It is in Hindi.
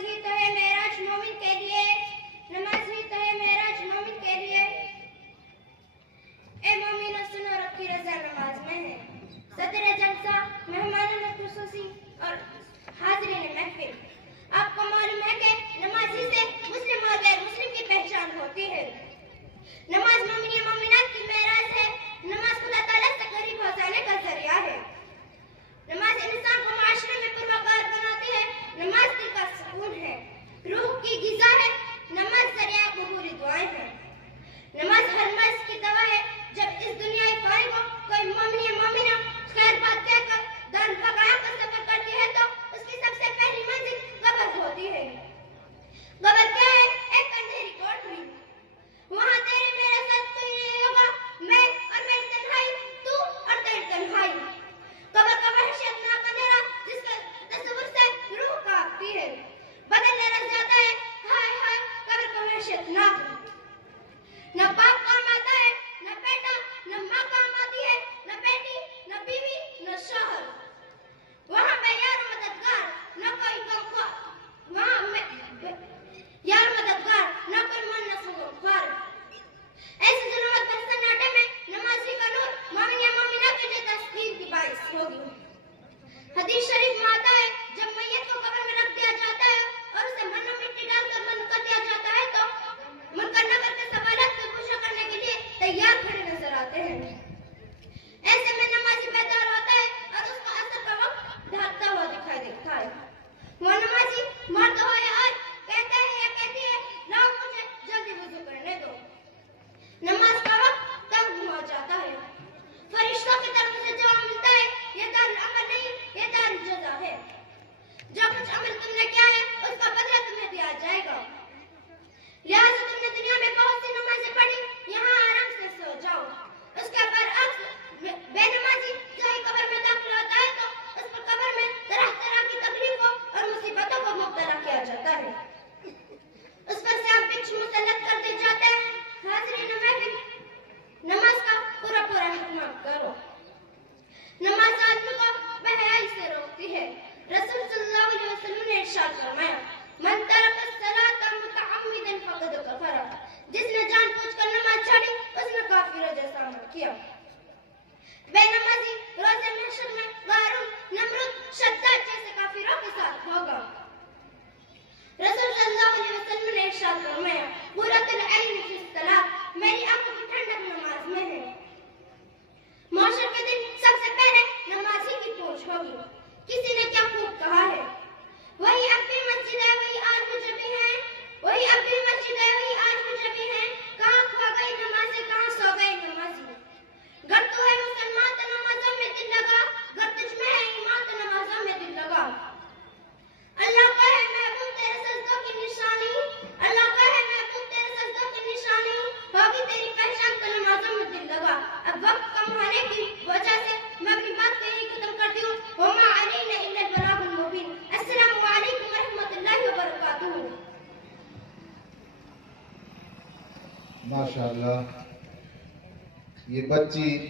ही तो है मेराज मोमिन के लिए, नमाज ही तो है मेराज मोमिन के लिए। ए मोमिनो सुनो, रब की रज़ा नमाज में है। सदर जलसा, मेहमानों खुसूसी और हाज़रीन महफिल, आपको मालूम है कि नमाजी से मुस्लिम और गैर मुस्लिम की पहचान होती है। नमाज मोमिन या मोमिनात की मेराज है। नमाज खुदा ताला से करीब हो जाने का जरिया है। नमाज इंसान को माशरे में पुरवकार बनाती है। नमाज दिल का सुकून है, रूह की ग़िज़ा है। नमाज ज़रिया कबूली दुआएं है। नमाज हर मर्ज़ की दवा है। जब इस दुनिया फानी को कोई मोमिन या मोमिना खैर बात कहकर दान भगाया कर सफर करती है तो उसकी सबसे पहली मंजिल कब्र होती है। कब्र क्या है? एक अंधेरी कोठरी। वहाँ तेरे मेरे साथ कोई नहीं होगा, मैं और मेरी तन्हाई, तू और तेरी तन्हाई। कब्र का वहशतनाक अंधेरा जिसका तस्वुर से रूह कांपती है, बदन लरज़ जाता है। हाय हाय, कब्र का वहशतनाक। न बाप काम आता है, न बेटा, न माँ काम आती है, न बेटी, न बीवी, न शौहर। वहाँ मैं यार मददगार, न कोई गमख्वार। वहाँ मैं यार मददगार, न कोई मन न सुगमख्वार। ऐसे ज़ुल्मत भरे सन्नाटे में नमाज़ी का नूर मोमिन या मोमिना के लिए तस्कीन की बाइस होगी। हदीस शरीफ में आता है, जब मैयत को कब्र में रख दिया जाता है और उसे मन्नो मिट्टी डालकर बंद कर दिया जाता है तो मुनकर नकर के सवालात को पूछा करने के लिए तैयार खड़े नजर आते हैं। ऐसे में नमाजी बेदार होता है और उसका असर का वक्त ढलता हुआ दिखाई देता है। वो नमाजी मर्द हो या औरत कहता है या कहती है, लाओ मुझे जल्दी वुज़ू करने दो। नमाज का वक्त तंग हो जाता है। फरिश्तों की तरफ से जवाब मिलता है, ये दारुल अमल नहीं, ये दारुल जज़ा है। जो कुछ अमल तुमने किया है उसका बदला तुम्हें दिया जाएगा। लिहाजा तुमने दुनिया में बहुत सी नमाजें पढ़ी, यहाँ आराम से सो जाओ। उसके बरअक्स बेनमाजी चाहे कब्र में दाखिल होता है तो उस पर कब्र में तरह तरह की तकलीफों और मुसीबतों को मुब्तला किया जाता है। उस पर से आप बिच्छू मुसल्लत कर दिए जाते हैं। हाज़रीन महफिल, नमाज का पूरा पूरा इत्मीनान करो। नमाज आदमी को बेहयाई से रोकती है। रसूल सल्लल्लाहु अलैहि वसल्लम ने इरशाद फरमाया, मन तरक सलात मुतअम्मिदन फक़द कफ़र। जिसने जानबूझकर नमाज छोड़ी उसने काफिरों जैसा अमल किया। बेनमाजी रोज़े महशर में क़ारून, नमरूद, शद्दाद जैसे काफिरों के साथ होगा। रसूल सल्लल्लाहु अलैहि वसल्लम ने इरशाद फरमाया, क़ुर्रतुल ऐन फ़ी सलात, मेरी आंखों की ठंडक नमाज में है। महशर के दिन सबसे पहले नमाजी की पूछ होगी, किसी ने क्या खूब कहा है? वही अब भी मस्जिद है, वही आज मुझे भी है। वही अब भी मस्जिद है, वही आज मुझे भी है। कहाँ खो गई नमाज़ें, कहाँ सो गए नमाज़ी। गर तू है मुसलमान तो नमाज़ों में दिल लगा, गर तुझ में है ईमान तो नमाज़ों में दिल लगा। अल्लाह का है महबूब तेरे सजदों की निशानी, अल्लाह का है महबूब तेरे सजदों की निशानी। होगी तेरी पहचान तो नमाज़ों में दिल लगा। अब वक्त कम होने की वजह से मैं अपनी बात यही खत्म करती हूँ। वमा अलैना इल्लल बलागुल मुबीन। अस्सलामु अलैकुम व रहमतुल्लाहि व बरकातुहू। माशाअल्लाह, ये बच्ची